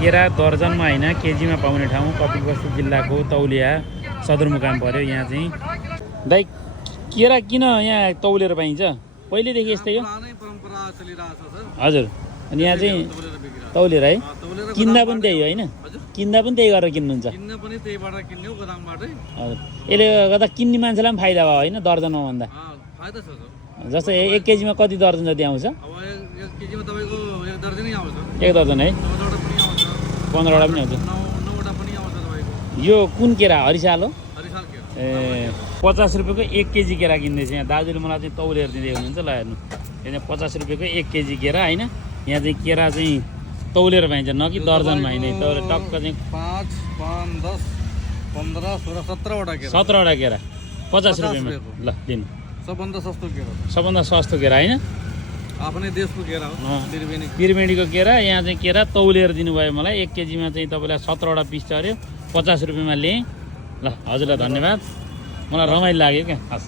केरा दर्जनमा होइन केजीमा पाउने ठाउँ कपिलवस्तु जिल्लाको तौलिया सदरमुकाम पर्यो। यहाँ चाहिँ दाइ केरा किन यहाँ तौलेर पाइन्छ? पहिल्यैदेखि यस्तै हो? परम्परा चलिरहेको छ सर। हजुर। अनि यहाँ चाहिँ तौलेर है? किन्दा पनि त्यही हो होइन? किन्दा पनि त्यही गरेर किन्नुहुन्छ? किन्न पनि त्यहीबाट किन्ने हो गोदामबाटै। हजुर। यसले गर्दा किन्ने मान्छेलाई पनि फाइदा भयो होइन दर्जनमा भन्दा? फाइदा छ सर। जस्तै 1 केजीमा कति दर्जन जति आउँछ? अब 1 केजीमा तपाईँको 1 दर्जनै आउँछ। 1 दर्जन है? 14वटा पनि आउँछ। 15वटा पनि आउँछ। 9वटा पनि आउँछ तपाईँको। यो कुन केरा? हरिसाल हो? हरिसाल केरा। ए 50 रुपियाँको 1 केजी केरा किन्दैछ यहाँ दाजुले मलाई चाहिँ तौलेर दिँदै हुनुहुन्छ। ल हेर्नु यहाँ 50 रुपियाँको 1 केजी केरा होइन। यहाँ चाहिँ केरा चाहिँ तौलेर पाइन्छ न कि दर्जनमा होइन। तौले टक्क चाहिँ 5, 5, 10, 15, 16, 17वटा केरा। 17वटा केरा 50 रुपियाँमा। ल दिनु। सबभन्दा सस्तो केरा। सबभन्दा सस्तो केरा होइन? आफ्नै देशको केरा हो। त्रिवेणीको केरा। यहाँ चाहिँ केरा तौलेर दिनुभयो मलाई। 1 केजीमा चाहिँ तपाईँलाई 17वटा पिस चऱ्यो। 50 रुपियाँमा लिएँ। ल हजुरलाई धन्यवाद। मलाई रमाइलो लाग्यो क्या हस्।